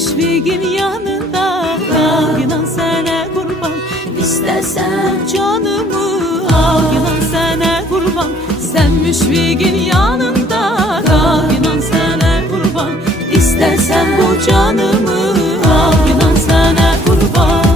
müşfikin yanında, al inan sana kurban. İstersen canımı al inan sana kurban. Sen müşfikin yanında, al inan sana kurban. İstersen bu canımı al inan sana kurban.